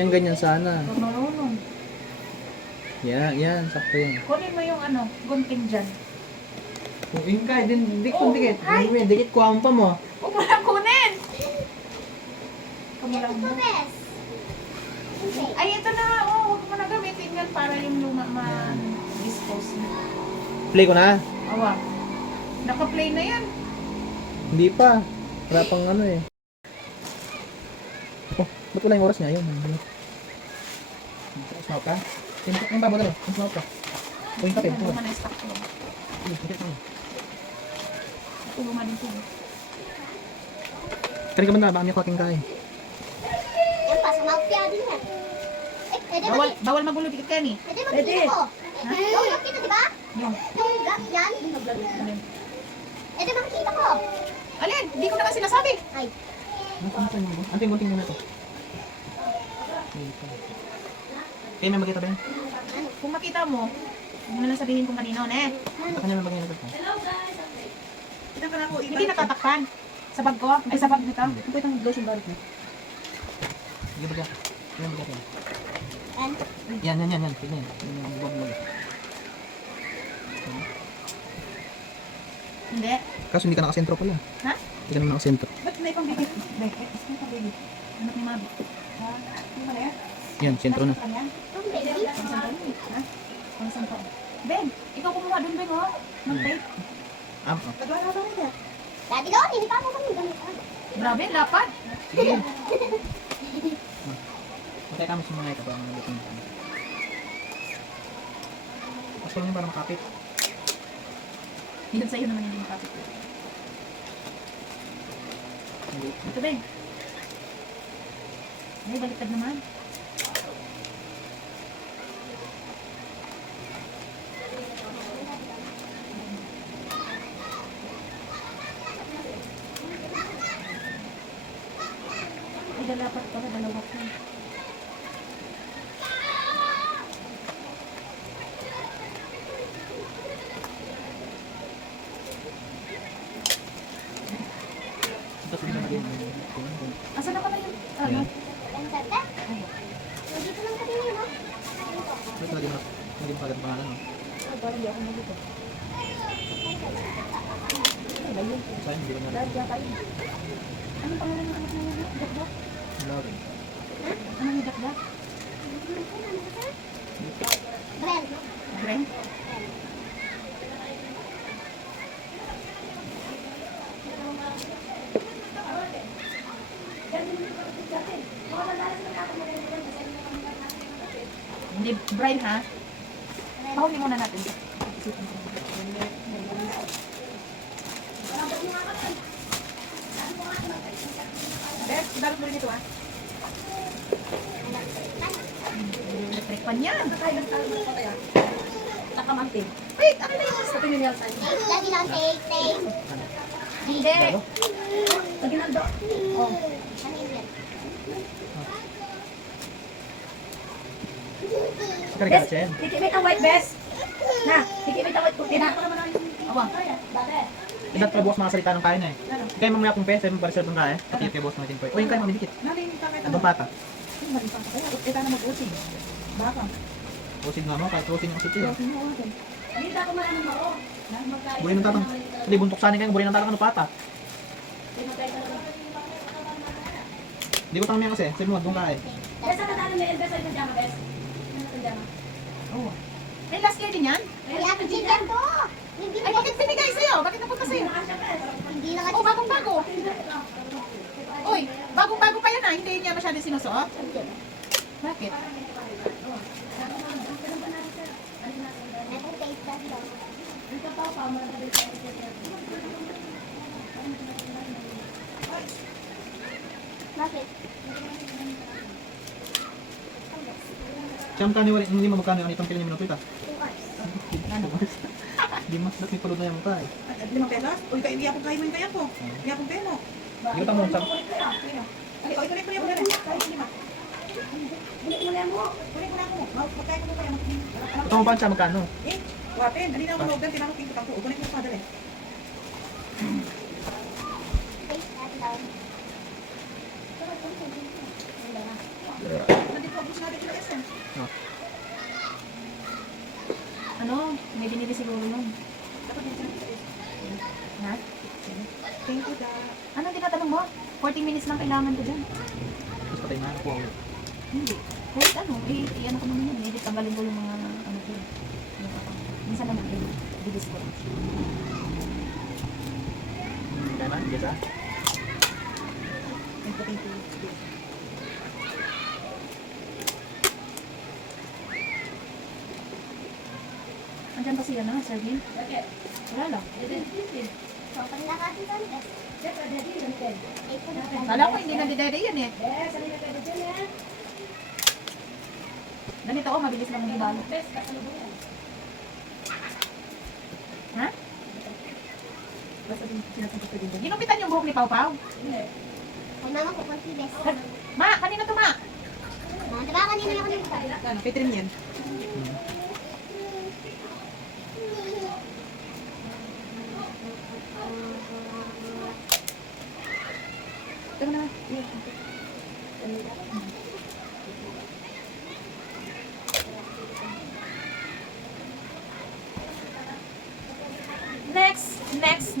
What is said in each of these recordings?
Yan ganyan sana. Huwag marunong. Yan, sakto yan. Kunin mo yung ano, gunting dyan. Kung ingkay, dikit kung dikit. Dikit ko ang pa mo. Huwag mo lang kunin! Kumulang mo. Ay, ito na. Oh, huwag mo na gamitin yan para yung luma ma-dispose na. Play ko na. Awa. Naka-play na yan. Hindi pa. Wala pang ano eh. Oh, ba't wala yung oras niya? Ayun. Smoke ka? Yung babo na rin. Smoke ka. O yung kape. Luma na stock ko. Luma din po. Kari ka ba na? Baka may kaking kain. Yan pa, sa mouthfeel din yan. Eh, pwede ba? Bawal magulo dikit ka ni. Pwede ba kita ko? Yung makita, di ba? Yung. Yung gap yan. Pwede ba makita ko? Alin, hindi ko na nga sinasabi. Ay, Anting-gunting muna to. Kaya may magkita ba yun? Kung makita mo, huwag mo na lang sabihin kung kanino, ne. Sa kanya may magkita ba? Kita ka na ako. Hindi natatakpan. Sa bag ko? Ay, sa bag nito. Ito itong lotion balik mo. Sige ba dyan? Sige ba dyan? yan. Yan. Tignan yan. Yung bubog. Hindi. Kaso hindi ka nakasentro pala. Ha? Hindi ka naman nakasentro. Ba't na ipang bigit? Beke? Is na ipang bigit? Anak ni Mabi. Ano ba na yan? Yan, sentro na. Ano yan? Ang baby. Ha? Ang sampo. Ben, ikaw kumuha dun, Ben, oh. Mag-tape. Oh. Pagwala ba rin yan? Dati doon, hindi pa ako kami gamit. Grabe, dapat. Sige. Matay ka mo sa mga ito pa. Mas ko niya para makapit. Yun sa'yo naman yung makapit. Ito, Ben. Ay, baliktad naman. Ay, dalapat pala, dalawa ko. Asa na pala yun? Ano? Ang tata. Dito lang kami yun, no? Ba't lagi mo? Hindi mo kagad pangalan mo? Ay, parang di ako nalito. Ay, layo. Saan? Hindi ko na. Dadya kayo. Anong pangalan ng anak niya? Dakdak? Lauren. Ano yung dakdak? Brent. Brent? Hindi, Brian ha? Pahuli muna natin. Beth, dapat mo rin ito ha? Electric pan yan. Nakamantin. Wait, ano na yun? Sa pinilihan tayo. Lagi lang, take. Hindi. Lagi lang do. Oh. Ano yun yan? Kari ka, Chen. Tikimit ang white vest. Na, tikimit ang white puti na. Awa. Idat pa bukas mga salita ng kain eh. Kaya mamaya kung pesa, may parisal ng kain. Pati kay boss natin po. O yung kain mo, didikit. Abang pata. Ito na mag-usig. Baka. Usin nga mo, kahit usin yung kasi ito. Hindi ako maraming maro. Buhay ng tatang. Hindi, buntok sani kayo, buhay ng tatang ano pata. Hindi ko tangmi kasi, sabi mo, doon ka eh. Besa ka tayo na besa yung pajama, bes. Oh. May last year din yan? Ay, ako chicken to. Hindi Ay, bakit binigay sa'yo? Bakit napunta sa'yo? Hindi na Oh, bagong-bago. Uy, bagong-bago pa yan ah. Hindi niya masyadong sinusuot. Bakit? Nag-taste that daw. Bakit? Siyam ka ni hindi mo magkano yung itong pila niya minuto ito. 2 hours. Ano? Hindi mas, dapat may palod na yung mukha eh. 5 pesos? Uy, hindi ako kayo mo yung kaya ko. Hindi akong pemo. Hindi ko tamo sa... Ay, ito na yung pala. Kahit hindi ma. Kulit mo na mo. Kulit mo na mo. Magkaya ko mo kaya. Ito mo pa siya magkano? Eh, wapen. Hindi na ako mahugan. Tinanong ko yung tutang ko. Kulit mo pa dali. Taste that daw. Nandito Anong tinatanong mo? 40 minutes lang kailangan ko dyan. Tapos patay na ako. Hindi. Kahit ano, ano ko naman yun. Tanggalin ko yung mga ano ko. Minsan naman, bilis ko. Kaya man, bigas ah. Ang puting ko. Andyan pa siya na, Sir Vin? Wala lang. Sobrang nakati sa amin. Kala ko hindi nadidede yan eh. Ganito oh, mabilis lang ang ibalo. Ha? Basta sinasagot ko din. Ginupitan yung buhok ni Pau Pau. Ay, mama ko, konti bes. Ma, kanina to ma. Diba kanina na kanina? Ano, pitrim yan. Ito na.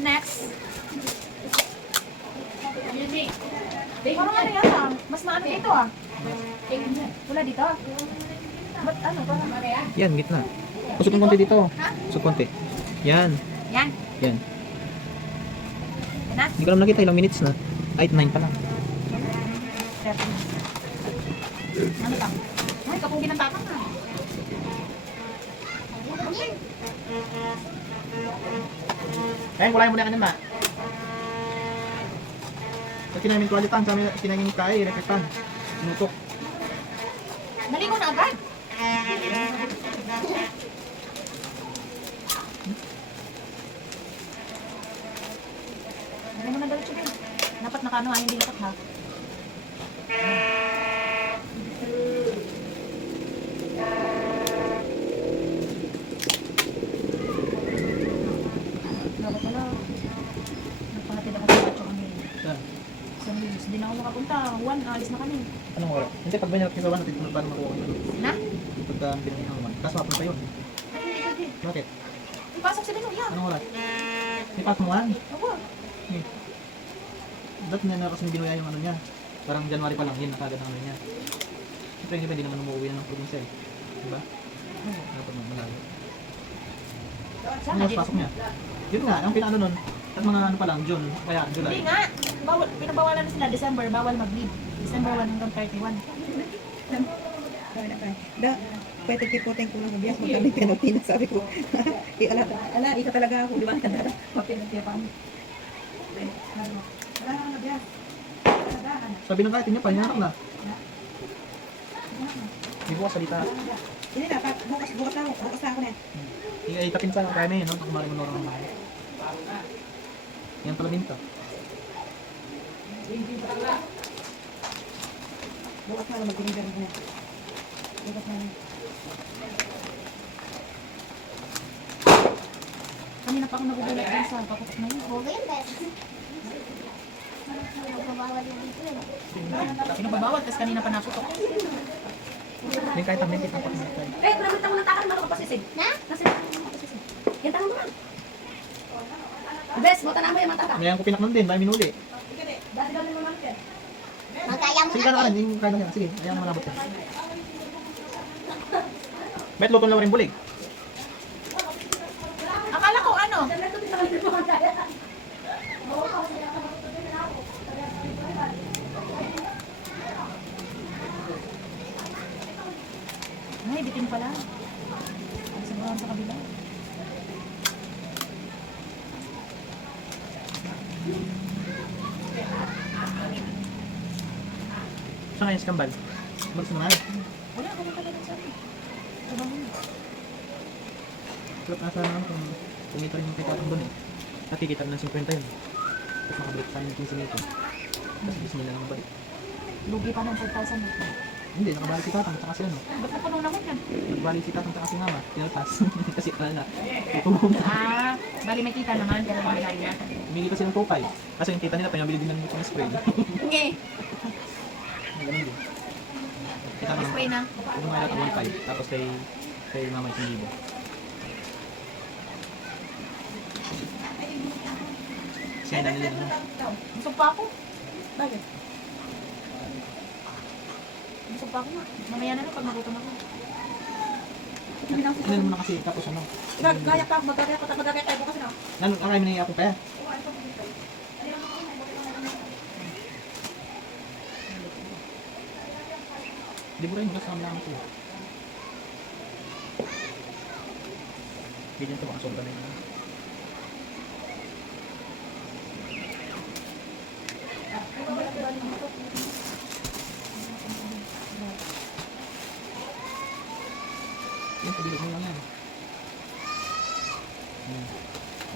Next. Parang ano yan ah. Mas maano dito ah. Wala dito. Ba't ano? Parang Yan, gitna. Usok ng konti dito. Usok konti. Yan. yan. Yan. Yan na. Hindi ko lang nakita ilang minutes na. Ay, 9 pa lang. 30. Ano lang? Ay, kapugi ng tatang ah. Kaya kulay mo na kanin ma. Pag kinamin kwalitan, kami kinamin kaya, reflectan. Sinutok. Naligo na agad. Ano mo na dalit siya din. Dapat nakano ha, hindi lakat ha. Dapat pala. Nagpahatid ako sa batyo kami. Yan. Sa news, hindi na ako makapunta. Alis na kami. Anong oras? Hindi, pag may nakakisawan natin, kung paano makuha ko yun. Na? Pagka pinagin naman. Tapos mapunta yun. Ay, hindi pwede. Bakit? Ipasok sila nung yan. Anong oras? May pass mo nga. Ako. Eh. Dati na kasi binuya yung ano niya. Parang January pa lang, yun nakagad ang ano niya. Siyempre hindi pa din naman umuwi ng probinsya eh. Diba? Dapat mo malayo. Ano mas pasok niya? Yun nga, ang pinaano nun, at mga ano pa lang, June, kaya July. Hindi nga. Pinabawalan na sila. December, bawal mag-leave. December 1 hanggang 31. Da, pwede kiputin ko lang biyak magkami penalty na sabi ko. Ala, ika talaga ako, di ba? Mapinagkaya pa. Sabi ng kahit niya pa, hinahanap na. Hindi bukas salita. Hindi na, bukas na ako na. Itapin sa kami, no? Pag kumari mo ng mga. Yan pala minta. Bukas na lang mag-deliver na. Bukas na lang. Kanina pa ako nagugulat din sa paputok na yun. Huwag yun, bes. Magbabawal yung dito yun. Pinababawal, tapos kanina pa naputok. Hindi kahit ang mintit na pakimitay. Eh, kunamit ako ng takal na kapasisig. Na? Kasi, yan tanong mo lang. Bes, buta na mo yung matata. Ngayon ko pinaknan din, dahil minuli. Dati gawin mo naman yan. Magkaya mo Sige ka na rin, yung kaya na yan. Sige, ayan naman nabot yan. Ba't luto na rin bulig? Akala ko ano? Ay, bitin pala. Sabahan sa kabila. Saan kaya si Kambal? Balis naman. Wala, wala talaga sa akin. Sabahan mo. Sarap nasa naman kung kumita rin yung kaitatang doon eh. Nakikita rin ng 50 yun. Tapos makabalik sa amin 15 minutes. Tapos bismillah lang balik. Lugi pa ng 5,000 na. Hindi, nakabalik si Tatang tsaka si ano. Ba't napuno naman yan? Nagbalik si Tatang tsaka si Mama. Tinalpas. Kasi wala na. Ah, bali may kita naman, pero may lagi na. Humili kasi ng 2.5. Kasi yung tita nila, pinabili din namin yung spray. Hindi. Ganun din. Kita ka Spray na. Kung nga natin 1.5. Tapos kay Mama 1,000. Senda nila ano. Busog pa ako. Bakit? Busog pa ako nga. Mamaya na lang pag magutom ako. Ilan mo na kasi tapos ano. Gaya pa, magkakaya tayo bukas na. Akay mo na ako pa. Di mo rin kasama lang ito. Ganyan ito makasolta na yun. Yan, pabilog mo lang yan. Yan.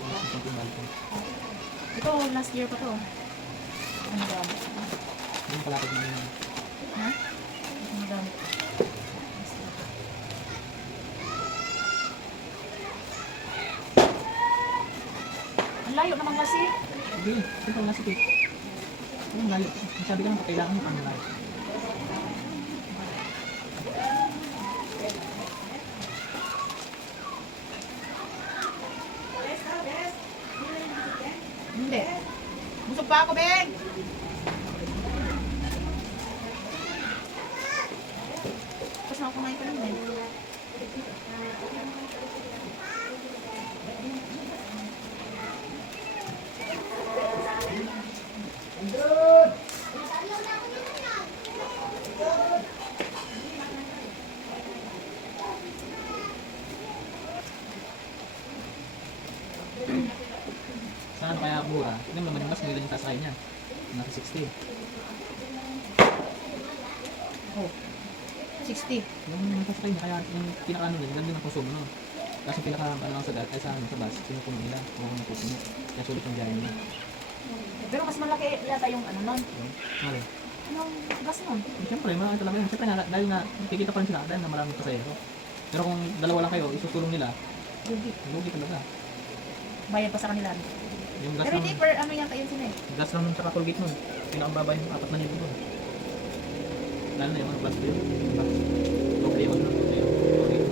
Yan, isang timbal ko. Ito, last year pa to. Ano gamit? Yan, palapit na yun. Ha? Ano gamit? Ang layo naman kasi. Hindi, ito wala sikit. Yung layo. Sabi ka lang, kailangan mo pang layo. Hindi. Busog pa ako, Beng! Tapos na ako kumain ka naman. Saan kaya mura? Yung naman yung mas nila yung sasakay niya. Nasa 60. Oh. 60. Yung sasakay niya, kaya yung pinaka-ano nila, ganda ng konsumo no. Kasi yung pinaka-ano lang sa gat, ay sa ano, sa bus, pinupuno nila. Kung ano pupuno. Kaya sulit yung biyahe nila. Pero mas malaki yata yung ano nun. Mali. Yung gas nun. Siyempre, malaki talaga yun. Siyempre nga, dahil nga, kikita pa rin sila dahil na maraming pasahero. Pero kung dalawa lang kayo, isusulong nila, Lugi. lugi talaga. Bayad pa sa kanila. Yung gas Pero lang, hindi per ano yan kayo sila eh. gas lang nung sa Colgate nun. Pinakambaba yung 4,000 doon. Lalo na yung mga plus 2 yun. Okay yung ano, okay yung Colgate.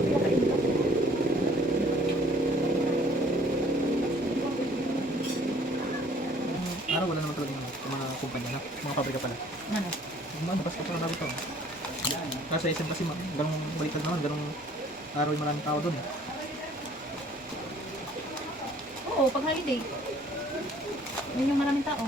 Araw wala naman talaga yung mga kumpanya na, mga pabrika pala. Ano? Lumabas ka pa na ito. Kasi SM kasi ganong balitag naman, ganong araw yung maraming tao doon. Oo, pag holiday. Yun yung maraming tao.